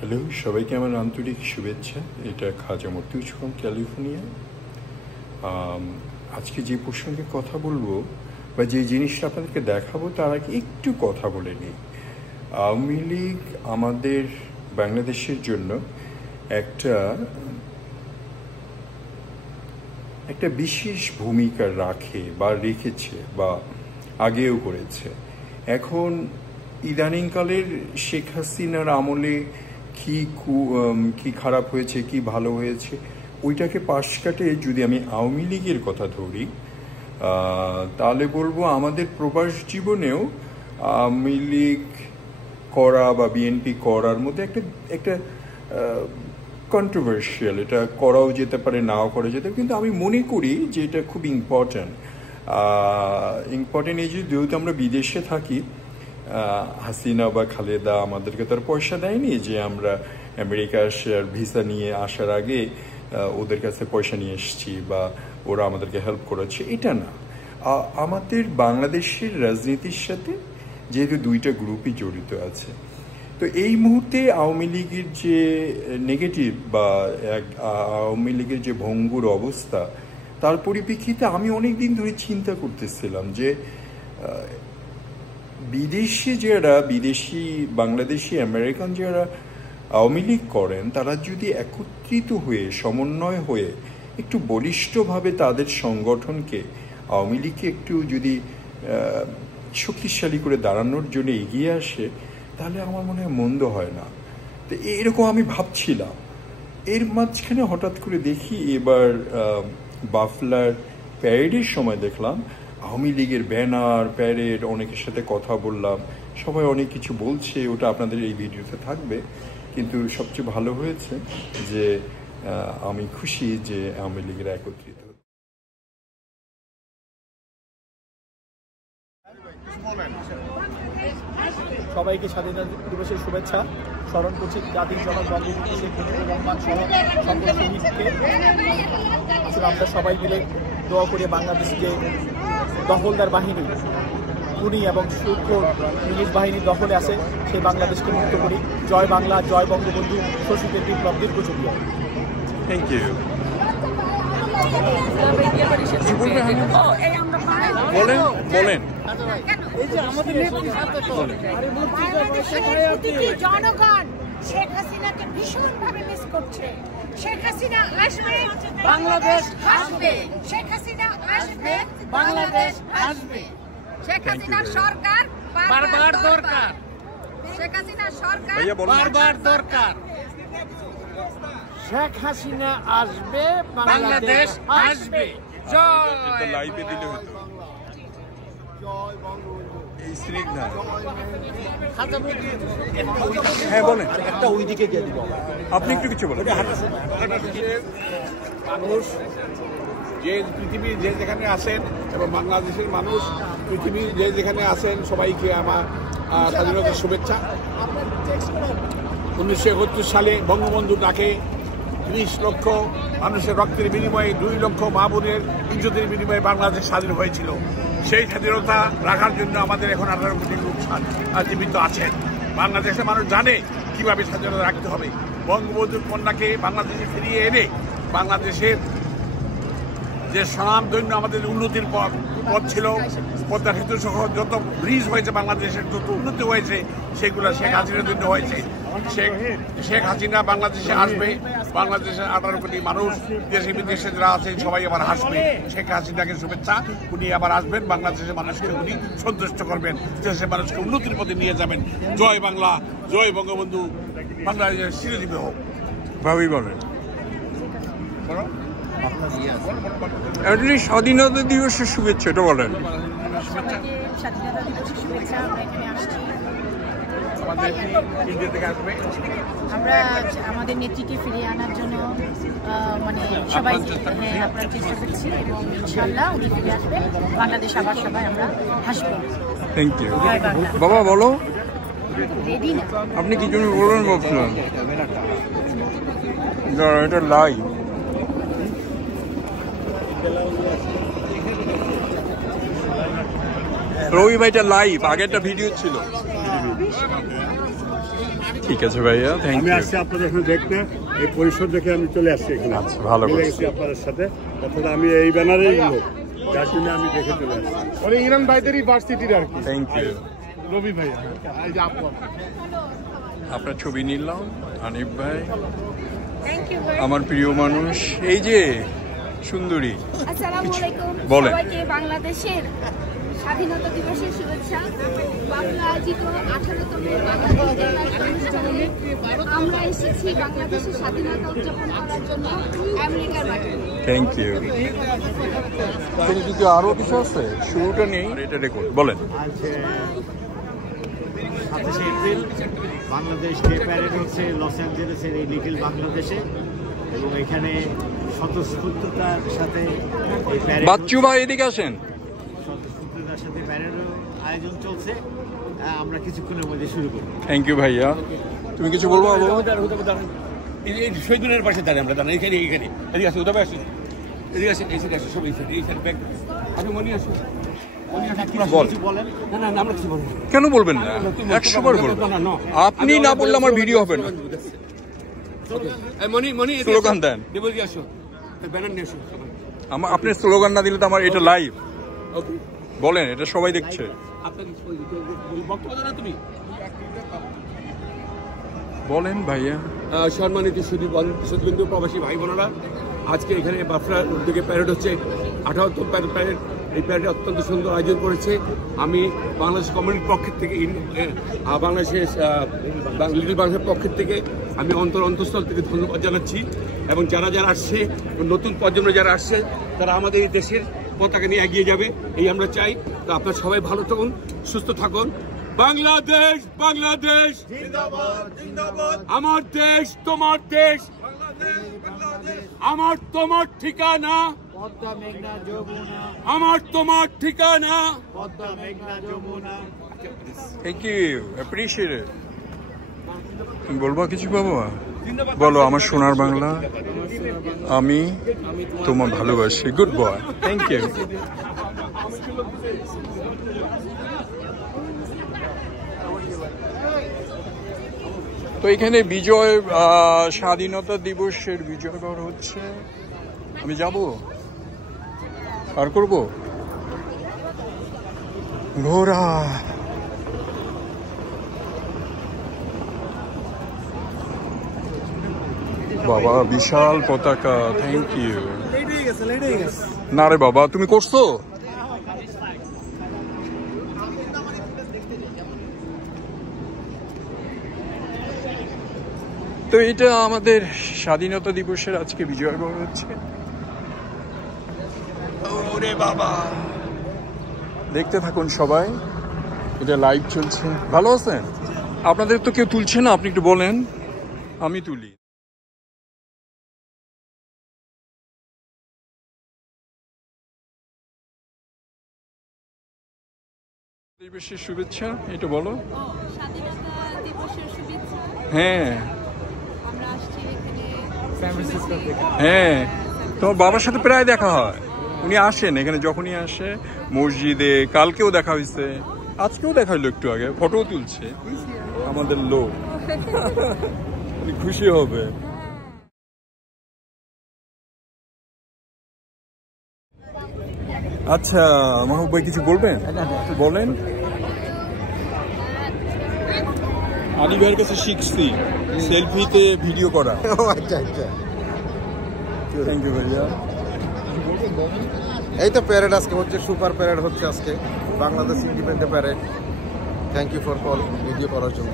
Hello, সবাইকে আমার আন্তরিক শুভেচ্ছা। এটা খাজা মর্তুজ ফ্রম ক্যালিফোর্নিয়া। আজকে যে প্রসঙ্গে কথা বলবো বা যে জিনিসটা আপনাদেরকে দেখাবো তার আগে একটু কথা বলে নিই। আওয়ামী লীগ আমাদের বাংলাদেশের জন্য একটা বিশেষ ভূমিকা রাখে বা রেখেছে বা আগেও করেছে। এখন ইদানিংকালের শেখ হাসিনার আমলে কি খারাপ হয়েছে, কি ভালো হয়েছে, ওইটাকে পাশ কাটে যদি আমি আওয়ামী লীগের কথা ধরি, তাহলে বলবো আমাদের প্রবাস জীবনেও আওয়ামী লীগ করা বা বিএনপি করার মধ্যে একটা কন্ট্রোভার্সিয়াল, এটা করাও যেতে পারে, নাও করা যেতে পারে, কিন্তু আমি মনে করি যে এটা খুব ইম্পর্ট্যান্ট এই যে যেহেতু আমরা বিদেশে থাকি, হাসিনা বা খালেদা আমাদেরকে তো আর পয়সা দেয়নি যে আমরা আমেরিকা ভিসা নিয়ে আসার আগে ওদের কাছে পয়সা নিয়ে এসেছি বা ওরা আমাদেরকে হেল্প করেছে, এটা না। আমাদের বাংলাদেশের রাজনীতির সাথে যেহেতু দুইটা গ্রুপই জড়িত আছে, তো এই মুহূর্তে আওয়ামী লীগের যে নেগেটিভ বা আওয়ামী লীগের যে ভঙ্গুর অবস্থা, তার পরিপ্রেক্ষিতে আমি অনেক দিন ধরে চিন্তা করতেছিলাম যে বিদেশি বাংলাদেশি আমেরিকান যারা আওয়ামী লীগ করেন, তারা যদি একত্রিত হয়ে সমন্বয় হয়ে একটু বলিষ্ঠভাবে তাদের সংগঠনকে, আওয়ামী লীগকে একটু যদি শক্তিশালী করে দাঁড়ানোর জন্য এগিয়ে আসে, তাহলে আমার মনে হয় মন্দ হয় না। তো এরকম আমি ভাবছিলাম। এর মাঝখানে হঠাৎ করে দেখি এবার বাফলার প্যারেডের সময় দেখলাম আওয়ামী লীগের ব্যানার, প্যারেড, অনেকের সাথে কথা বললাম, সবাই অনেক কিছু বলছে, ওটা আপনাদের এই ভিডিওতে থাকবে। কিন্তু সবচেয়ে ভালো হয়েছে যে আমি খুশি যে আওয়ামী লীগের একত্রিত। সবাইকে স্বাধীনতা দিবসের শুভেচ্ছা। স্মরণ করছি জাতির জনক বঙ্গবন্ধু শেখ মুজিবুর রহমান সহ সকল শহীদকে। আসলে আমরা সবাই মিলে দোয়া করে বাংলাদেশ যে দখলদার বাহিনী, খুনি এবং সুদখোর পুলিশ বাহিনী দখলে আছে, সেই বাংলাদেশকে মুক্ত করি। জয় বাংলা, জয় বঙ্গবন্ধু, শহীদের বিপ্লব দীর্ঘজীবী হোক। Thank you. বলেন। জনগণ শেখ হাসিনাকে ভীষণভাবে মিস করছে। শেখ হাসিনা আসবে, বাংলাদেশ আসবে। শেখ হাসিনা আসবে, বাংলাদেশ আসবে। শেখ হাসিনার সরকার বারবার দরকার। শেখ হাসিনার সরকার বারবার দরকার। শেখ হাসিনা আসবে, বাংলাদেশ আসবে। জয় লাইভে দিলে হতো। এই স্নিগ্ধা, হ্যাঁ বলেন। একটা ওইদিকে দিয়ে দিব, আপনি একটু কিছু বলেন। মানুষ যে পৃথিবীর যে যেখানে আছেন এবং বাংলাদেশের মানুষ পৃথিবীর যে যেখানে আছেন, সবাইকে আমার স্বাধীনতার শুভেচ্ছা। 1971 সালে বঙ্গবন্ধু ডাকে 30 লক্ষ মানুষের রক্তের বিনিময়ে, 2 লক্ষ মা বোনের ইজ্জতের বিনিময়ে বাংলাদেশ স্বাধীন হয়েছিল। সেই স্বাধীনতা রাখার জন্য আমাদের এখন 18 কোটি লোক জীবিত আছেন। বাংলাদেশের মানুষ জানে কিভাবে স্বাধীনতা রাখতে হবে। বঙ্গবন্ধুর কন্যাকে বাংলাদেশে ফিরিয়ে এনে বাংলাদেশের যে স্বনামধন্য আমাদের উন্নতির পথ ছিল, পদ্মা সেতু সহ যত ব্রিজ হয়েছে, বাংলাদেশের যত উন্নতি হয়েছে, সেগুলো শেখ হাসিনার জন্য হয়েছে। শেখ হাসিনা বাংলাদেশে আসবে, বাংলাদেশের 18 কোটি মানুষ দেশে বিদেশে যারা আছেন সবাই আবার আসবে। শেখ হাসিনাকে শুভেচ্ছা, উনি আবার আসবেন, বাংলাদেশের মানুষকে উনি সন্তুষ্ট করবেন, দেশের মানুষকে উন্নতির পথে নিয়ে যাবেন। জয় বাংলা, জয় বঙ্গবন্ধু, বাংলাদেশের চিরজীবী হোক। ভাবি বলেন। স্বাধীনতা দিবসের শুভেচ্ছা, এটা বলেন। স্বাধীনতা দিবসের শুভেচ্ছা। আমরা এখানে আসছি, আমরা আমাদের নেত্রীকে ফিরিয়ে আনার জন্য মানে সবাই আপনারা চেষ্টা করছি এবং ইনশাআল্লাহ উনি ফিরে আসবে, বাংলাদেশ আবার সবাই আমরা হাসবো। Thank you. বাবা বলো, রেডি না? আপনি কি জন্য বলবেন ভাবছিলাম? এটা লাইভ। রবি ভাইটা লাইভ, আগেরটা ভিডিও ছিল। ঠিক আছে ভাইয়া, থ্যাংক আমি ইউ। আসছি আপনাদের এখানে দেখতে, এই পরিসর দেখে আমি চলে আসছি এখানে। আচ্ছা, ভালো মিলে করছেন। গেছি আপনাদের সাথে, অর্থাৎ আমি এই ব্যানারেই লোক, যার জন্য আমি দেখে চলে আসছি। ওই ইরান ভাইদেরই ভার্সিটির আর কি, থ্যাংক ইউ। রবি ভাই। এই যে আপু, আপনার ছবি নিলাম, আনিফ ভাই থ্যাংক ইউ। আমার প্রিয় মানুষ, এই যে সুন্দরী। আসসালামু আলাইকুম, বলেন। সবাইকে বাংলাদেশের স্বাধীনতা দিবসের শুভেচ্ছা। বাংলা আয়োজিত 18তম বাংলাদেশ দিবস অনুষ্ঠানে আমরা এসেছি বাংলাদেশের স্বাধীনতা উদযাপন করার জন্য আমেরিকার মাঠে। Thank you. এখানে যদি আরো কিছু আছে, শুরুটা নেই, এটা রেকর্ড বলেন। আজ 27শে এপ্রিল বাংলাদেশ ডে প্যারেড হচ্ছে লস অ্যাঞ্জেলেসের এই লিটল বাংলাদেশে, এবং এখানে স্বতঃস্ফূর্ততার সাথে এই প্যারেড, বাচ্চু ভাই এদিকে আসেন। স্বতঃস্ফূর্ততার সাথে প্যারেডের আয়োজন চলছে। আমরা কিছুক্ষণের মধ্যে শুরু করব। থ্যাংক ইউ ভাইয়া। তুমি কিছু বলবো? শহীদুলের পাশে দাঁড়িয়ে আমরা দাঁড়াই, এখানে এখানে এদিকে আসি, উদাবে আসি, এদিকে আসি, এই সাইডে আসি, সব এই সাইড, এই সাইড ব্যাগ আসো, মনি আসো। বল। না আমরা কিছু বলবো। কেন বলবেন না? 100 বার বলবো। আপনি না বললে আমার ভিডিও হবে না। মনি স্লোগান দেন। দেবজি আসো, ব্যানার নিয়ে আসো। আপনি স্লোগান না দিলে তো আমার এটা লাইভ। বলেন, এটা সবাই দেখছে। আপনার বক্তব্য দাও না তুমি। বলেন ভাইয়া। সম্মানিত সুদীবন্ধু প্রবাসী ভাই বোনেরা, আজকে এখানে বাফরার উদ্যোগে প্যারেড হচ্ছে, 18তম প্যারেড। এই প্যারেডে অত্যন্ত সুন্দর আয়োজন করেছে। আমি বাংলাদেশ কমিউনিটির পক্ষের থেকে, বাংলাদেশের লিটল বাংলাদেশের পক্ষের থেকে আমি অন্তঃস্থল থেকে ধন্যবাদ জানাচ্ছি। এবং যারা যারা আসছে, নতুন প্রজন্ম যারা আসছে, তারা আমাদের এই দেশের পতাকা নিয়ে এগিয়ে যাবে, এই আমরা চাই। তো আপনারা সবাই ভালো থাকুন, সুস্থ থাকুন। বাংলাদেশ বাংলাদেশ আমার দেশ, তোমার দেশ, আমার তোমার ঠিকানা, পদ্মা মেঘনা যমুনা, আমার তোমার ঠিকানা। পদ্মা মেঘনা যমুনা। থ্যাংক ইউ, অ্যাপ্রিশিয়েট ইট। তুমি বলবো কিছু বাবা? বলো, আমার সোনার বাংলা, আমি তোমার ভালোবাসি। Good boy, thank you. তো এখানে বিজয়, স্বাধীনতা দিবসের বিজয় বার হচ্ছে। আমি যাব, পার করব ঘোড়া। বাবা, বিশাল পতাকা, থ্যাংক ইউ। না রে বাবা, তুমি করছো? তো এটা আমাদের স্বাধীনতা দিবসের আজকে বিজয় বার হচ্ছে। ওরে বাবা, দেখতে থাকুন সবাই, এটা লাইভ চলছে। ভালো আছেন? আপনাদের তো কেউ তুলছে না, আপনি একটু বলেন, আমি তুলি। দিবসের শুভেচ্ছা, এটা বলো। স্বাধীনতা দিবসের শুভেচ্ছা। হ্যাঁ আমরা আসছি এখানে হ্যাঁ, তোমার বাবার সাথে প্রায় দেখা হয়। উনি আসেন এখানে, যখনই আসে মসজিদে। কালকেও দেখা হয়েছে, আজকেও দেখা হইলো, একটু আগে ফটো তুলছে আমাদের লোক। খুশি হবে। আচ্ছা মাহবুব ভাই, কিছু বলবেন? বলেন। আলী ভাইয়ের কাছে শিখছি সেলফিতে ভিডিও করা। আচ্ছা আচ্ছা, থ্যাংক ইউ ভাইয়া। এই তো প্যারেড আজকে হচ্ছে, সুপার প্যারেড হচ্ছে আজকে, Bangladesh independent parade. Thank you for call, video করার জন্য।